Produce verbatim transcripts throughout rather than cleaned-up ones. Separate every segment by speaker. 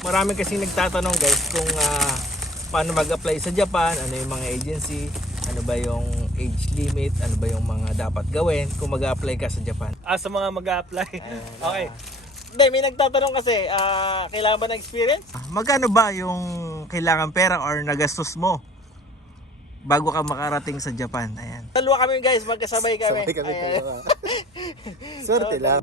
Speaker 1: marami kasing nagtatanong guys kung uh, paano mag-apply sa Japan, ano yung mga agency, ano ba yung age limit, ano ba yung mga dapat gawin kung mag-apply ka sa Japan.
Speaker 2: Ah, sa mga mag-a-apply. Okay.
Speaker 1: Hindi, may nagtatanong kasi, uh, kailangan ba ng experience? Magkano ba yung kailangan pera or nagastos mo bago ka makarating sa Japan? Ayan. Dalawa kami guys, magkasabay kami.
Speaker 3: Sabay kami
Speaker 1: Ayan.
Speaker 3: dalawa. Swerte lang.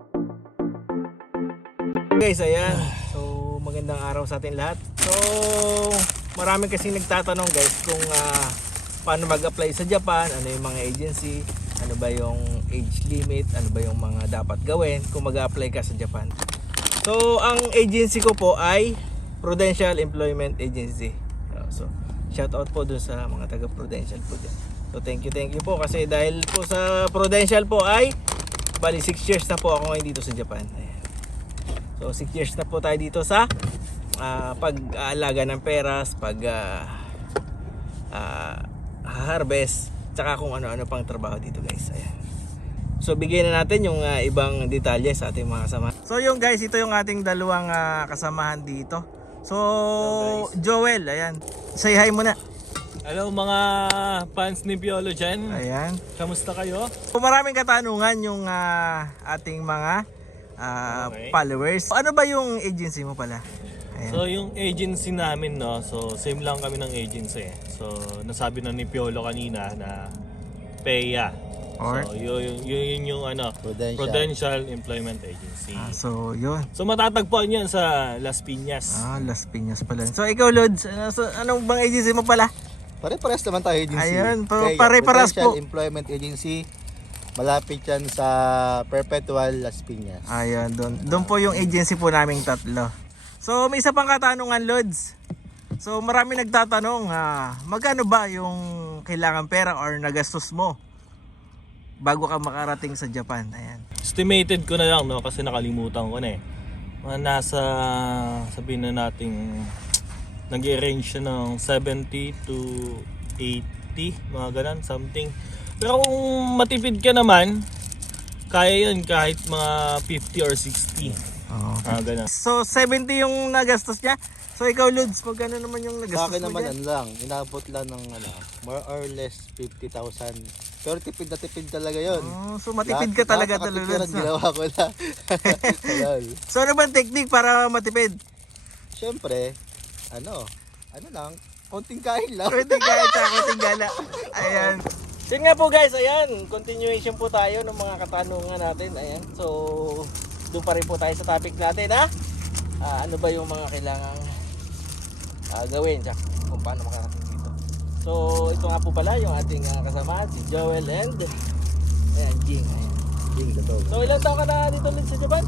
Speaker 1: Guys, ayan. So, magandang araw sa atin lahat. So, marami kasing nagtatanong guys kung uh, paano mag-apply sa Japan, ano yung mga agency, ano ba yung age limit, ano ba yung mga dapat gawin kung mag-apply ka sa Japan. So, ang agency ko po ay Prudential Employment Agency. So, shout out po dun sa mga taga Prudential po dyan. So, thank you, thank you po kasi dahil po sa Prudential po ay bali six years na po ako ngayon dito sa Japan. Ayan. So six years na po tayo dito sa uh, pag-aalaga ng peras, pag uh, uh, harvest, tsaka kung ano-ano pang trabaho dito guys. Ayan. So bigyan na natin yung uh, ibang detalye sa ating mga kasama. So yung guys, ito yung ating dalawang uh, kasamahan dito. So hello, Joel, ayan. Say hi muna.
Speaker 2: Hello mga fans ni Piolo dyan.
Speaker 1: Ayan.
Speaker 2: Kamusta kayo?
Speaker 1: So maraming katanungan yung uh, ating mga Uh,
Speaker 2: okay.
Speaker 1: followers. Ano ba yung agency mo pala? Ayan.
Speaker 2: So yung agency namin no, so same lang kami ng agency. So nasabi na ni Piolo kanina na P E A.
Speaker 1: Or?
Speaker 2: So yun, yun, yun yung ano,
Speaker 3: Prudential.
Speaker 2: Prudential Employment Agency.
Speaker 1: Ah, so yun.
Speaker 2: So matatagpuan yan sa Las Piñas.
Speaker 1: Ah, Las Piñas pala. So ikaw Lods, ano, so, anong bang agency mo pala?
Speaker 3: Pare-pares naman tayo agency.
Speaker 1: Ayun, po,
Speaker 3: Kaya,
Speaker 1: pare-pares po.
Speaker 3: Prudential Employment Agency. Malapit yan sa Perpetual Las Piñas.
Speaker 1: Ayun, doon. Doon po yung agency po naming tatlo. So may isa pang katanungan Lods. So marami nagtatanong, ha, magkano ba yung kailangan pera or nagastos mo bago ka makarating sa Japan? Ayan.
Speaker 2: Estimated ko na lang no kasi nakalimutan ko na eh. Mga nasa sabihin na nating nag-range siya ng seventy to eighty, mga ganun, something. Pero kung matipid ka naman, kaya yun kahit mga fifty or sixty.
Speaker 1: Oh,
Speaker 2: Ah, ganun.
Speaker 1: so seventy yung nagastos niya. So ikaw Lods, magkano naman yung
Speaker 3: Sa
Speaker 1: nagastos
Speaker 3: akin
Speaker 1: mo
Speaker 3: naman
Speaker 1: dyan?
Speaker 3: ano lang, inabot lang ng ano, more or less fifty thousand. Pero tipid na tipid talaga yun.
Speaker 1: Oh, so matipid ka talaga
Speaker 3: Lahat- lahat
Speaker 1: talaga.
Speaker 3: nakatikiran, ginawa ko na. Ayun.
Speaker 1: So ano ba ang technique para matipid?
Speaker 3: Siyempre, ano, ano lang, konting kain lang.
Speaker 1: Pwede ka sa konting gala. Ayan. Yun nga po guys, ayan. Continuation po tayo ng mga katanungan natin. Ayan. So, doon pa rin po tayo sa topic natin ha. Ah, ano ba yung mga kailangang ah, gawin tsaka kung paano makarating dito. So, ito nga po pala yung ating uh, kasama, si Joel and ayan, Jing. Ayan.
Speaker 3: Ding, totoo.
Speaker 1: So, ilang taon ka na dito ulit sa Japan?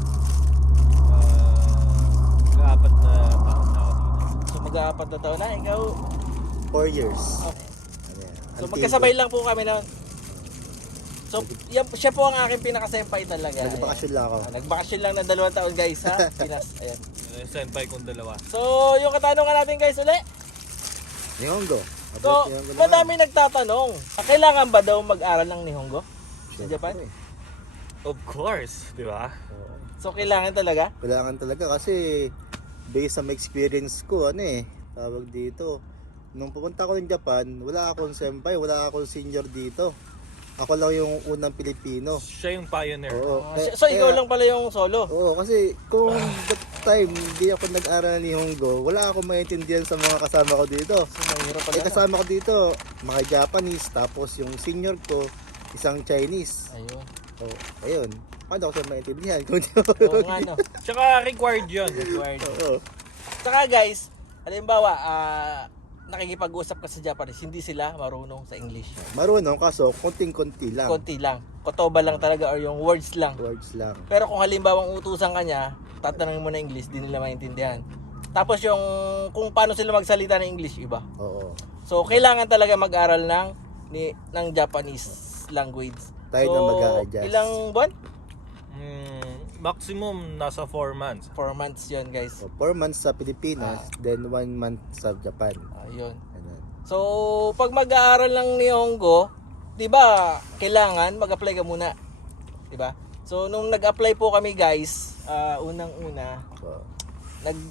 Speaker 2: Mag-aapat na taon na ako dito.
Speaker 1: So, mag-aapat na taon na. Ikaw,
Speaker 3: Four years.
Speaker 1: okay.
Speaker 3: Ayan.
Speaker 1: So
Speaker 3: Until-
Speaker 1: magkasabay lang po kami noon. So yan, siya po ang aking pinaka-senpai talaga.
Speaker 3: Nagbakasyon lang ako.
Speaker 1: Ayan. Ah, Nagbakasyon lang ng dalawang taon guys sa Pinas. Ayan.
Speaker 2: Senpai kong dalawa.
Speaker 1: So yung katanungan natin guys uli.
Speaker 3: Nihongo.
Speaker 1: So madami nagtatanong, ah, kailangan ba daw mag-aral ng Nihongo sa Japan?
Speaker 2: Of course, di ba?
Speaker 1: So kailangan talaga?
Speaker 3: Kailangan talaga kasi based sa my experience ko, ano eh, tawag dito. Nung pupunta ko ng Japan, wala akong senpai, wala akong senior dito. Ako lang yung unang Pilipino.
Speaker 2: Siya yung pioneer.
Speaker 3: Oo.
Speaker 1: Ah,
Speaker 3: kaya-
Speaker 1: so ikaw
Speaker 3: kaya-
Speaker 1: lang pala yung solo.
Speaker 3: Oo, kasi kung that time hindi ako nag-aral ni Hongo, wala akong maintindihan sa mga kasama ko dito.
Speaker 1: So mahirap pala.
Speaker 3: Eh kasama ko dito, mga Japanese, tapos yung senior ko, isang Chinese.
Speaker 1: Ayun.
Speaker 3: Oh, ayun. Paano ako sa maintindihan? Kung di ako
Speaker 1: Oo nga no.
Speaker 2: Tsaka required yun.
Speaker 1: Required.
Speaker 3: Oo.
Speaker 1: Saka guys, halimbawa, ah nakikipag-usap ka sa Japanese, hindi sila marunong sa English.
Speaker 3: Marunong kaso, konting-konti lang.
Speaker 1: Konti lang. Kotoba lang talaga or yung words lang.
Speaker 3: Words lang.
Speaker 1: Pero kung halimbawa utusan ka niya, tatanungin mo na English, di nila maintindihan. Tapos yung kung paano sila magsalita ng English, iba.
Speaker 3: Oo.
Speaker 1: So kailangan talaga mag-aral ng ni ng Japanese language.
Speaker 3: Tayo
Speaker 1: so,
Speaker 3: na mag-a-adjust.
Speaker 1: Ilang buwan?
Speaker 2: Hmm, maximum nasa four months.
Speaker 1: four months 'yon, guys.
Speaker 3: So, four months sa Pilipinas, then one month sa Japan.
Speaker 1: Ayun.
Speaker 3: Ganun.
Speaker 1: So pag mag-aaral ng Nihongo, 'di ba, kailangan mag-apply ka muna. 'Di ba? So nung nag-apply po kami, guys, uh, unang-una,
Speaker 3: So,
Speaker 1: nag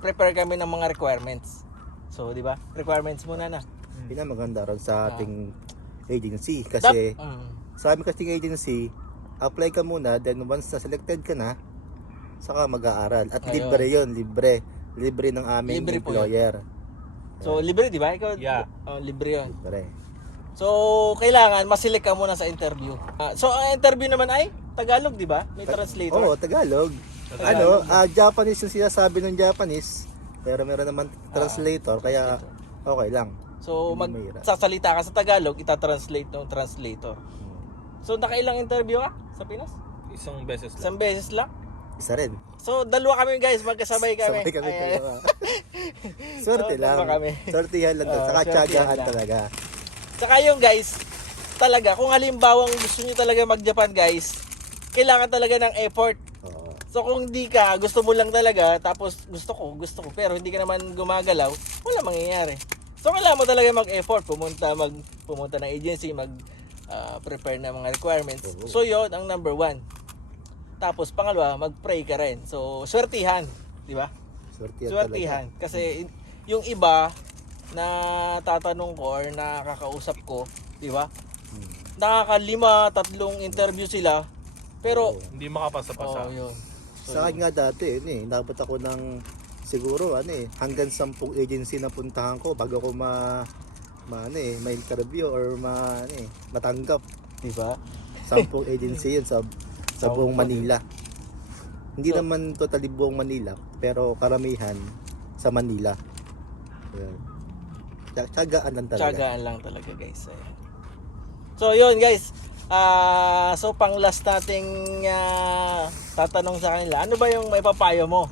Speaker 1: prepare kami ng mga requirements. So, di ba? Requirements muna na.
Speaker 3: Pinamaganda ron sa
Speaker 1: Ah.
Speaker 3: ating agency
Speaker 1: Dap-
Speaker 3: kasi
Speaker 1: Mm.
Speaker 3: sa aming kasing agency, apply ka muna, then once na selected ka na, saka mag-aaral. At
Speaker 1: Ayun.
Speaker 3: libre yon, libre. Libre ng aming
Speaker 1: Libre po yun.
Speaker 3: employer.
Speaker 1: So, libre, di ba? Ikaw,
Speaker 2: Yeah.
Speaker 1: oh, libre yun.
Speaker 3: Libre.
Speaker 1: So, kailangan masilik ka muna sa interview. Ah, so, ang interview naman ay Tagalog, di ba? May translator.
Speaker 3: Oo, Tagalog.
Speaker 1: Tagalog.
Speaker 3: Ano, ah, Japanese yung sinasabi ng Japanese, pero meron naman translator, kaya okay lang.
Speaker 1: So,
Speaker 3: Hindi mahirap.
Speaker 1: magsasalita ka sa Tagalog, itatranslate ng translator. So, nakailang interview ka sa Pinas?
Speaker 2: Isang beses lang.
Speaker 1: Isang beses lang?
Speaker 3: Isa rin.
Speaker 1: So, dalawa kami guys, magkasabay kami.
Speaker 3: Sabay kami
Speaker 1: Ay, ay.
Speaker 3: dalawa. Swerte
Speaker 1: So,
Speaker 3: lang.
Speaker 1: dalawa kami.
Speaker 3: Swertihan lang.
Speaker 1: Oo,
Speaker 3: Saka
Speaker 1: swertihan
Speaker 3: tiyagaan
Speaker 1: lang.
Speaker 3: talaga.
Speaker 1: Saka yung guys, talaga, kung halimbawa gusto nyo talaga mag-Japan guys, kailangan talaga ng effort.
Speaker 3: Oo.
Speaker 1: So kung hindi ka, gusto mo lang talaga, tapos gusto ko, gusto ko, pero hindi ka naman gumagalaw, wala mangyayari. So kailangan mo talaga mag-effort, pumunta, mag, pumunta ng agency, mag ah, prepare ng mga requirements.
Speaker 3: Oo.
Speaker 1: So yon ang number one. Tapos pangalawa, mag-pray ka rin. So swertihan, di ba?
Speaker 3: Swertihan,
Speaker 1: Swertihan. Kasi yung iba na tatanong ko or nakakausap ko, di ba?
Speaker 3: Hmm.
Speaker 1: Nakakalima, tatlong interview sila. Pero,
Speaker 2: Hindi makapasa-pasa.
Speaker 1: oh, yun. So,
Speaker 3: Sa akin nga dati, yun eh, inabot ako ng siguro ano eh, hanggang sampung agency na puntahan ko bago ko ma, ma ano eh, may interview or ma, ano eh, matanggap.
Speaker 1: di ba?
Speaker 3: Sampung agency yun sa, sa
Speaker 1: Sampu.
Speaker 3: buong Manila. Hindi
Speaker 1: So-
Speaker 3: naman totally buong Manila, pero karamihan sa Manila. Ayan. Tsa- Tiyagaan lang talaga.
Speaker 1: Tiyagaan lang talaga guys. Ayan. So yun guys. Ah, so pang last nating ah, tatanong sa kanila, ano ba yung maipapayo mo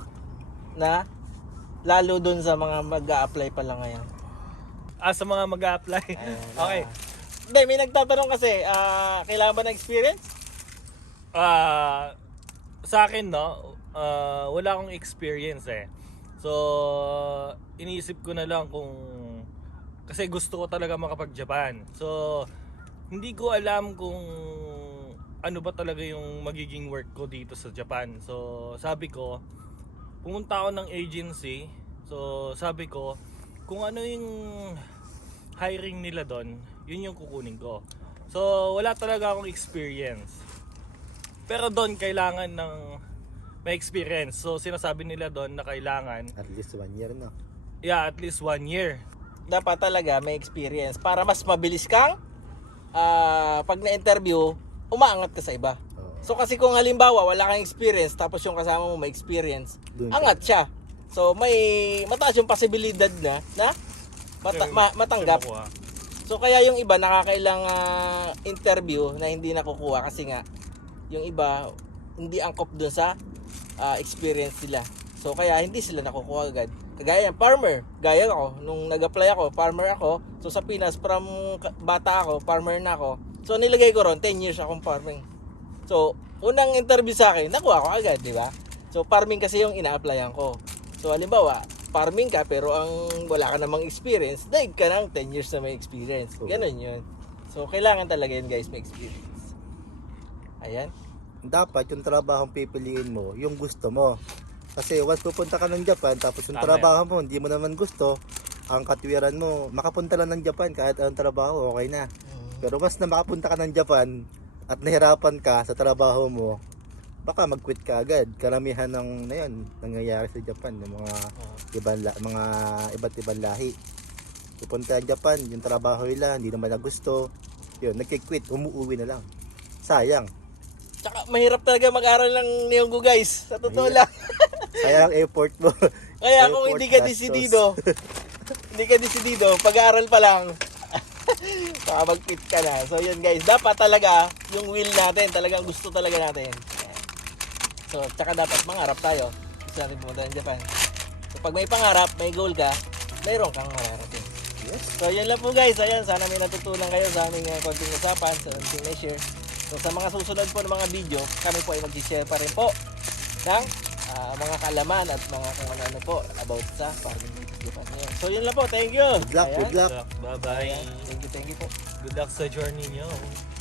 Speaker 1: na lalo dun sa mga mag-a-apply pa lang ngayon?
Speaker 2: Ah, sa mga mag-a-apply.
Speaker 1: Ayan,
Speaker 2: Okay.
Speaker 1: ah. Hindi, may nagtatanong kasi, ah, kailangan ba ng experience?
Speaker 2: Ah, sa akin no, ah, wala akong experience eh. So, iniisip ko na lang kung kasi gusto ko talaga makapag-Japan. So, hindi ko alam kung ano ba talaga yung magiging work ko dito sa Japan. So, sabi ko, pumunta ako ng agency. So, sabi ko, kung ano yung hiring nila doon, yun yung kukunin ko. So, wala talaga akong experience. Pero doon kailangan ng may experience. So sinasabi nila doon na kailangan,
Speaker 3: At least one year na.
Speaker 2: yeah, at least one year.
Speaker 1: Dapat talaga may experience para mas mabilis kang ah, pag na-interview, umaangat ka sa iba.
Speaker 3: Oo.
Speaker 1: So kasi kung halimbawa wala kang experience tapos yung kasama mo may experience,
Speaker 3: Dun ka.
Speaker 1: angat siya. So may mataas yung posibilidad na na mata- ma- matanggap.
Speaker 2: Siya makuha.
Speaker 1: So kaya yung iba nakakailang ah, interview na hindi nakukuha kasi nga yung iba hindi angkop dun sa ah, experience nila. So kaya hindi sila nakukuha agad. Kagaya yan, farmer. Gaya ako, nung nag-apply ako, farmer ako. So sa Pinas, from ka- bata ako, farmer na ako. So nilagay ko ron, ten years akong farming. So, unang interview sa akin, nakuha ko agad, di ba? So farming kasi yung ina-applyan ko. So halimbawa, farming ka pero ang wala ka namang experience, daig ka ng ten years na may experience. Ganon yun. So kailangan talaga yun guys, may experience. Ayan.
Speaker 3: Dapat yung trabaho pipiliin mo, yung gusto mo. Kasi once pupunta ka ng Japan, tapos yung
Speaker 2: Tama
Speaker 3: trabaho mo, hindi mo naman gusto, ang katwiran mo, makapunta lang ng Japan kahit anong trabaho, okay na. Pero once na makapunta ka ng Japan at nahirapan ka sa trabaho mo, baka mag-quit ka agad. Karamihan ng na yun, nangyayari sa Japan, ng mga ibang la- mga iba't ibang lahi. Pupunta ng Japan, yung trabaho nila, hindi naman na gusto. Yun, nagki-quit, umuwi na lang. Sayang.
Speaker 1: Tsaka mahirap talaga mag-aral ng Nihongo guys. Sa totoo
Speaker 3: Mahirap.
Speaker 1: lang.
Speaker 3: Sayang effort mo.
Speaker 1: Kaya kung
Speaker 3: Effort,
Speaker 1: hindi ka
Speaker 3: gastos.
Speaker 1: desidido, hindi ka desidido, pag-aaral pa lang, baka mag-quit ka na. So yun guys, dapat talaga yung will natin, talagang gusto talaga natin. Ayan. So, tsaka dapat mangarap tayo. Gusto natin pumunta ng Japan. So pag may pangarap, may goal ka, mayroon kang mararating.
Speaker 3: Yes.
Speaker 1: So yun lang po guys, ayan, sana may natutunan kayo sa aming uh, konting usapan, sa konting na-share. So sa mga susunod po ng mga video, kami po ay mag-share pa rin po ng ah, mga kalaman at mga kung ano-ano po about sa farming dito sa Japan. Ayan. So yun lang po, thank you!
Speaker 3: Good luck,
Speaker 1: Ayan.
Speaker 3: good luck.
Speaker 2: Bye bye.
Speaker 1: Ayan. Thank you, thank you po.
Speaker 2: Good luck sa journey nyo.